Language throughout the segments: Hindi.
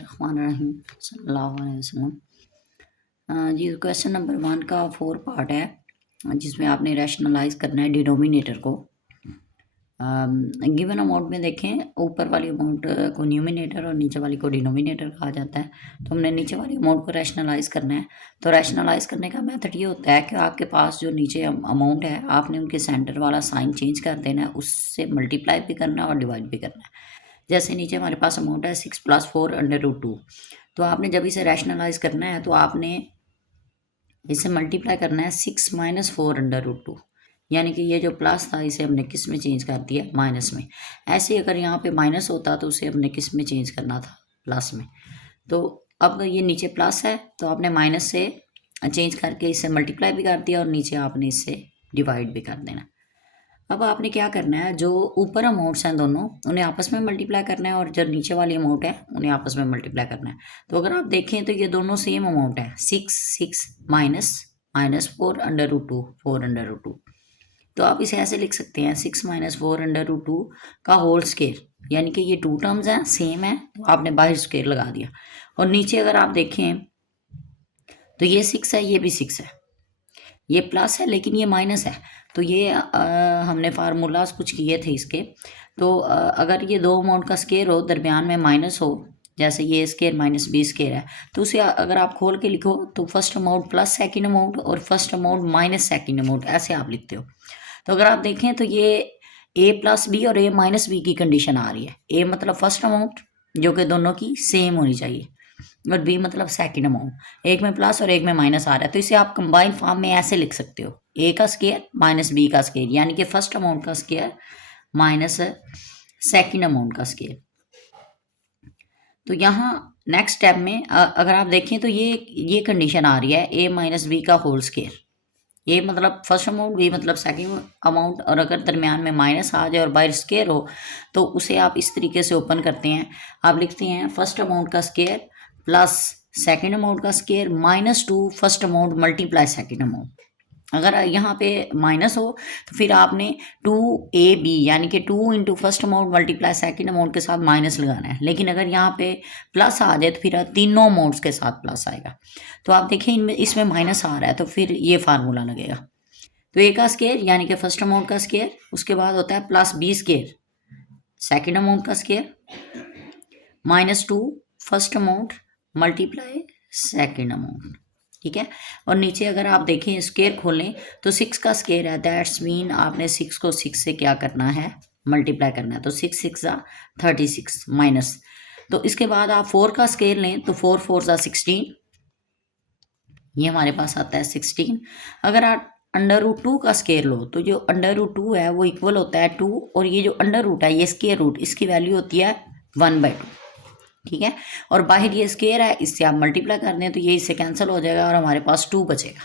बिस्मिल्लाहिर्रहमानिर्रहीम सल्लल्लाहु अलैहि वसल्लम। जी क्वेश्चन नंबर 1 का 4 पार्ट है जिसमें आपने रैशनलाइज करना है डिनोमिनेटर को। गिवन अमाउंट में देखें ऊपर वाली अमाउंट को न्यूमिनेटर और नीचे वाली को डिनोमिनेटर कहा जाता है। तो हमने नीचे वाली अमाउंट को रैशनलाइज करना है। तो रैशनलाइज करने का मेथड ये होता है कि आपके पास जो नीचे अमाउंट है आपने उनके सेंटर वाला साइन चेंज कर देना है, उससे मल्टीप्लाई भी करना है और डिवाइड भी करना है। जैसे नीचे हमारे पास अमाउंट है 6 + 4 √2। तो आपने जब इसे रैशनलाइज करना है तो आपने इसे मल्टीप्लाई करना है 6 - 4 √2, यानी कि ये जो प्लस था इसे हमने किस में चेंज कर दिया, माइनस में। ऐसे अगर यहाँ पे माइनस होता तो उसे हमने किस में चेंज करना था, प्लस में। तो अब ये नीचे प्लस है तो आपने माइनस से चेंज करके इसे मल्टीप्लाई भी कर दिया और नीचे आपने इससे डिवाइड भी कर देना। अब आपने क्या करना है, जो ऊपर अमाउंट्स हैं दोनों उन्हें आपस में मल्टीप्लाई करना है और जो नीचे वाली अमाउंट है उन्हें आपस में मल्टीप्लाई करना है। तो अगर आप देखें तो ये दोनों सेम अमाउंट है, 6 माइनस -4 √2 4 √2। तो आप इसे ऐसे लिख सकते हैं 6 - 4 √2 का होल स्केयर, यानी कि ये 2 टर्म्स हैं सेम है तो आपने बाहर स्केयर लगा दिया। और नीचे अगर आप देखें तो ये 6 है, ये भी 6 है, ये प्लस है लेकिन ये माइनस है। तो ये हमने फार्मूलाज कुछ किए थे इसके। तो अगर ये दो अमाउंट का स्केयर हो, दरमियान में माइनस हो, जैसे ये स्केयर माइनस बी स्केयर है, तो उसे अगर आप खोल के लिखो तो first amount plus second amount और first amount minus second amount, ऐसे आप लिखते हो। तो अगर आप देखें तो ये a + b और a - b की कंडीशन आ रही है। a मतलब फर्स्ट अमाउंट जो कि दोनों की सेम होनी चाहिए, और बी मतलब सेकंड अमाउंट, एक में प्लस और एक में माइनस आ रहा है। तो इसे आप कंबाइंड फॉर्म में ऐसे लिख सकते हो, ए का स्केयर माइनस बी का स्केयर, यानी कि फर्स्ट अमाउंट का स्केयर माइनस सेकंड अमाउंट का स्केयर। तो यहाँ नेक्स्ट स्टेप में अगर आप देखें तो ये कंडीशन आ रही है ए - बी का होल स्केयर। ए मतलब फर्स्ट अमाउंट, बी मतलब सेकंड अमाउंट, और अगर दरमियान में माइनस आ जाए और बाहर स्केयर हो तो उसे आप इस तरीके से ओपन करते हैं। आप लिखते हैं फर्स्ट अमाउंट का स्केयर प्लस सेकंड अमाउंट का square -2 first amount multiply second amount. अगर यहाँ पे माइनस हो तो फिर आपने 2ab यानी कि 2 × first amount multiply second amount के साथ माइनस लगाना है। लेकिन अगर यहाँ पे प्लस आ जाए तो फिर तीनों अमाउंट्स के साथ प्लस आएगा। तो आप देखें इनमें इसमें माइनस आ रहा है तो फिर ये फार्मूला लगेगा। तो ए का स्केयर यानी कि फर्स्ट अमाउंट का स्केयर, उसके बाद होता है plus B square second amount का square -2 first amount multiply second amount, ठीक है। और नीचे अगर आप देखें स्केयर खोलें तो 6 का स्केयर है, दैट्स मीन आपने 6 को 6 से क्या करना है, मल्टीप्लाई करना है। तो 6 × 6 = 36 माइनस। तो इसके बाद आप 4 का स्केयर लें तो 4 × 4 = 16, ये हमारे पास आता है 16। अगर आप √2 का स्केयर लो तो जो √2 है वो इक्वल होता है 2, और ये जो √ है ये स्केयर रूट, इसकी वैल्यू होती है 1/2, ठीक है। और बाहर ये स्केयर है, इससे आप मल्टीप्लाई कर दें तो ये इससे कैंसिल हो जाएगा और हमारे पास 2 बचेगा।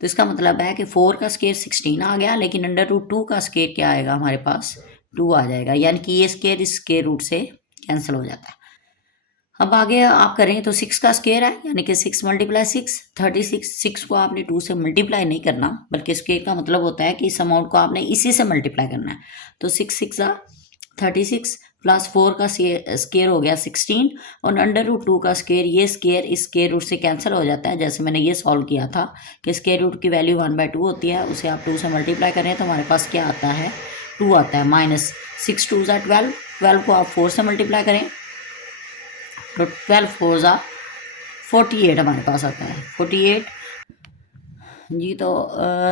तो इसका मतलब है कि 4 का स्केयर 16 आ गया, लेकिन √2 का स्केयर क्या आएगा, हमारे पास 2 आ जाएगा, यानी कि ये स्केयर इस स्केयर रूट से कैंसिल हो जाता है। अब आगे आप करें तो 6 का स्केयर है, यानी कि 6 × 6 36। 6 को आपने 2 से मल्टीप्लाई नहीं करना, बल्कि स्केयर का मतलब होता है कि इस अमाउंट को आपने इसी से मल्टीप्लाई करना है। तो 6 × 6 = 36 प्लस 4 का स्केयर हो गया 16, और √2 का स्केयर, ये स्केयर इस स्केयर रूट से कैंसिल हो जाता है। जैसे मैंने ये सॉल्व किया था कि स्केयर रूट की वैल्यू 1/2 होती है, उसे आप 2 से मल्टीप्लाई करें तो हमारे पास क्या आता है, 2 आता है, माइनस 6 × 2 = 12। 12 को आप 4 से मल्टीप्लाई करें तो 12 × 4 = 48 हमारे पास आता है, 48 जी। तो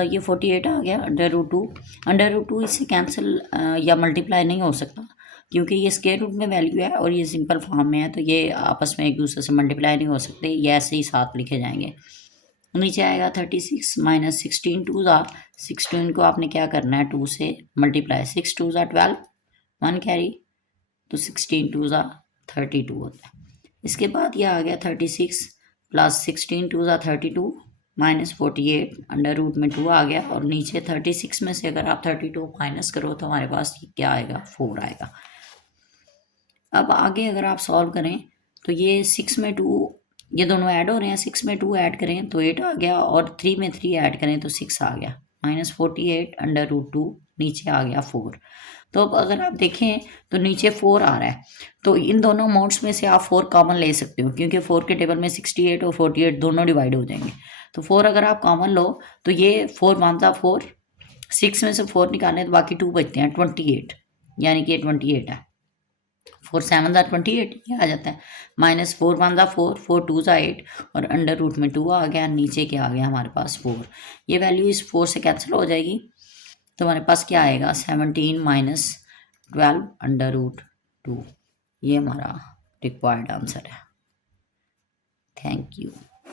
ये 48 आ गया √2। इससे कैंसिल या मल्टीप्लाई नहीं हो सकता क्योंकि ये स्केयर रूट में वैल्यू है और ये सिंपल फॉर्म में है, तो ये आपस में एक दूसरे से मल्टीप्लाई नहीं हो सकते, ये ऐसे ही साथ लिखे जाएंगे। नीचे आएगा 36 - 16 × 2 = 16 को आपने क्या करना है, 2 से मल्टीप्लाई, 6 × 2 = 12, 1 कैरी, तो 16 × 2 = 32 होता है। इसके बाद ये आ गया 36 प्लस 16 × 2 = 32 माइनस 48, √2 में 2 आ गया, और नीचे 36 में से अगर आप 32 माइनस करो तो हमारे पास क्या आएगा, 4 आएगा। अब आगे अगर आप सॉल्व करें तो ये 6 में 2, ये दोनों ऐड हो रहे हैं, 6 में 2 ऐड करें तो 8 आ गया, और 3 में 3 ऐड करें तो 6 आ गया, -48 √2, नीचे आ गया 4। तो अब अगर आप देखें तो नीचे 4 आ रहा है, तो इन दोनों अमाउंट्स में से आप 4 कॉमन ले सकते हो, क्योंकि 4 के टेबल में 68 और 48 दोनों डिवाइड हो जाएंगे। तो 4 अगर आप कॉमन लो तो ये 4 वन ज़ा 4, 6 में से 4 निकालें तो बाकी 2 बचते हैं, 28, यानी कि ये 28 है। 4 7 ज़ा 28 ये आ जाता है, माइनस 4 वन ज़ा 4, 4 टू ज़ा 8 और अंडर रूट में 2 आ गया, नीचे क्या आ गया हमारे पास 4। ये वैल्यू इस 4 से कैंसिल हो जाएगी, तो हमारे पास क्या आएगा 17 माइनस 12 अंडर रूट 2। ये हमारा रिक्वायर्ड आंसर है। Thank you.